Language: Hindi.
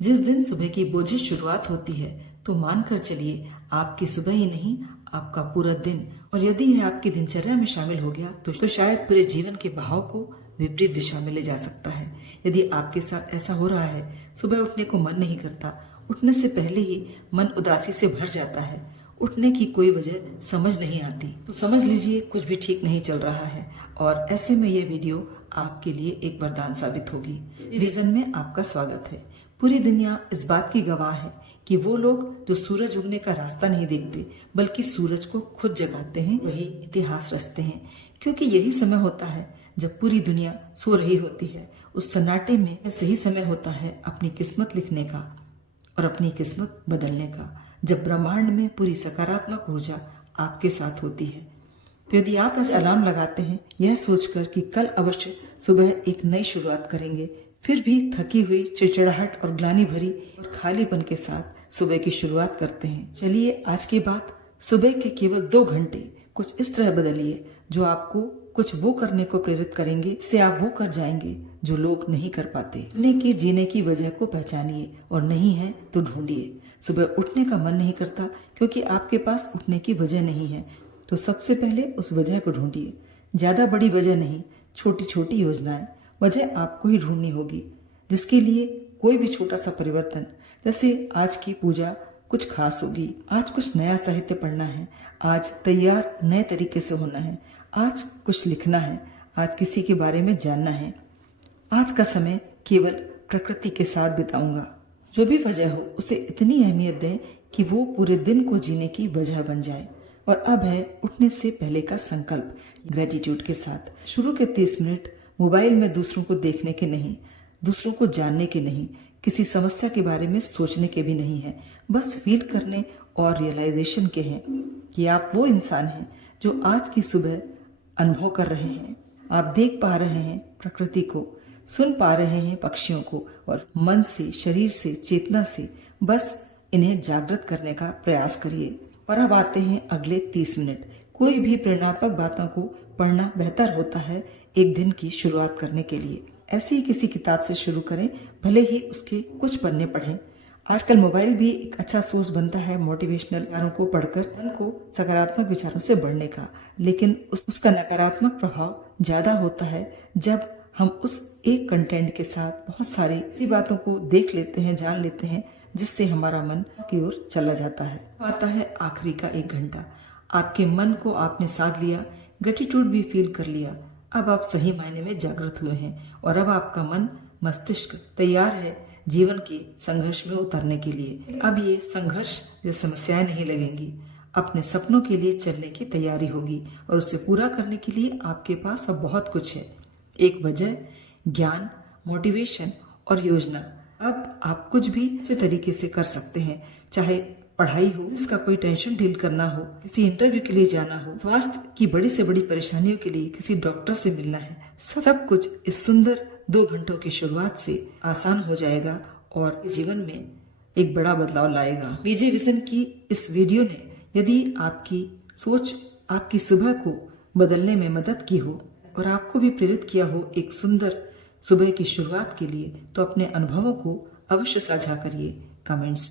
जिस दिन सुबह की बोझिल शुरुआत होती है तो मानकर चलिए आपकी सुबह ही नहीं आपका पूरा दिन, और यदि यह आपकी दिनचर्या में शामिल हो गया तो शायद पूरे जीवन के बहाव को विपरीत दिशा में ले जा सकता है। यदि आपके साथ ऐसा हो रहा है, सुबह उठने को मन नहीं करता, उठने से पहले ही मन उदासी से भर जाता है, उठने की कोई वजह समझ नहीं आती, तो समझ लीजिए कुछ भी ठीक नहीं चल रहा है। और ऐसे में यह वीडियो आपके लिए एक वरदान साबित होगी। विजन में आपका स्वागत है। पूरी दुनिया इस बात की गवाह है कि वो लोग जो सूरज उगने का रास्ता नहीं देखते बल्कि सूरज को खुद जगाते हैं, वही इतिहास रचते हैं। क्योंकि यही समय होता है जब पूरी दुनिया सो रही होती है। उस सन्नाटे में सही समय होता है अपनी किस्मत लिखने का और अपनी किस्मत बदलने का, जब ब्रह्मांड में पूरी सकारात्मक ऊर्जा आपके साथ होती है। तो यदि आप ऐसा अलार्म लगाते हैं यह सोचकर कि कल अवश्य सुबह एक नई शुरुआत करेंगे, फिर भी थकी हुई, चिड़चिड़ाहट और ग्लानि भरी और खालीपन के साथ सुबह की शुरुआत करते हैं, चलिए आज की बात सुबह के केवल 2 घंटे कुछ इस तरह बदलिए जो आपको कुछ वो करने को प्रेरित करेंगे जिससे आप वो कर जाएंगे जो लोग नहीं कर पाते। जीने की वजह को पहचानिए और नहीं है तो ढूंढिए। सुबह उठने का मन नहीं करता क्योंकि आपके पास उठने की वजह नहीं है, तो सबसे पहले उस वजह को ढूंढिए। ज्यादा बड़ी वजह नहीं, छोटी छोटी योजनाएं वजह आपको ही ढूंढनी होगी, जिसके लिए कोई भी छोटा सा परिवर्तन, जैसे आज की पूजा कुछ खास होगी, आज कुछ नया साहित्य पढ़ना है, आज तैयार नए तरीके से होना है, आज कुछ लिखना है, आज किसी के बारे में जानना है, आज का समय केवल प्रकृति के साथ बिताऊंगा। जो भी वजह हो उसे इतनी अहमियत दें कि वो पूरे दिन को जीने की वजह बन जाए। और अब है उठने से पहले का संकल्प, ग्रेटिट्यूड के साथ। शुरू के 30 मिनट मोबाइल में दूसरों को देखने के नहीं, दूसरों को जानने के नहीं, किसी समस्या के बारे में सोचने के भी नहीं है, बस फील करने और रियलाइजेशन के हैं कि आप वो इंसान हैं जो आज की सुबह अनुभव कर रहे हैं। आप देख पा रहे हैं प्रकृति को, सुन पा रहे हैं पक्षियों को, और मन से, शरीर से, चेतना से बस इन्हें जागृत करने का प्रयास करिए। और अब आते हैं अगले 30 मिनट। कोई भी प्रेरणात्मक बातों को पढ़ना बेहतर होता है एक दिन की शुरुआत करने के लिए। ऐसे ही किसी किताब से शुरू करें, भले ही उसके कुछ पन्ने पढ़ें। आजकल मोबाइल भी एक अच्छा सोर्स बनता है मोटिवेशनल विचारों को पढ़कर मन को सकारात्मक विचारों से बढ़ने का, लेकिन उसका नकारात्मक प्रभाव ज्यादा होता है जब हम उस एक कंटेंट के साथ बहुत सारी ऐसी बातों को देख लेते हैं, जान लेते हैं, जिससे हमारा मन की ओर चला जाता है। आता है आखिरी का 1 घंटा। आपके मन को आपने साध लिया, ग्रेटिट्यूड भी फील कर लिया, अब आप सही मायने में जागृत हुए हैं और अब आपका मन, मस्तिष्क तैयार है जीवन के संघर्ष में उतरने के लिए। अब ये संघर्ष या समस्याएं नहीं लगेंगी, अपने सपनों के लिए चलने की तैयारी होगी और उसे पूरा करने के लिए आपके पास अब बहुत कुछ है। एक वजह, ज्ञान, मोटिवेशन और योजना। अब आप कुछ भी अच्छे तरीके से कर सकते हैं, चाहे पढ़ाई हो, इसका कोई टेंशन डील करना हो, किसी इंटरव्यू के लिए जाना हो, स्वास्थ्य की बड़ी से बड़ी परेशानियों के लिए किसी डॉक्टर से मिलना है, सब कुछ इस सुंदर 2 घंटों की शुरुआत से आसान हो जाएगा और जीवन में एक बड़ा बदलाव लाएगा। विजय विजन की इस वीडियो ने यदि आपकी सोच, आपकी सुबह को बदलने में मदद की हो और आपको भी प्रेरित किया हो एक सुंदर सुबह की शुरुआत के लिए, तो अपने अनुभवों को अवश्य साझा करिए कमेंट्स।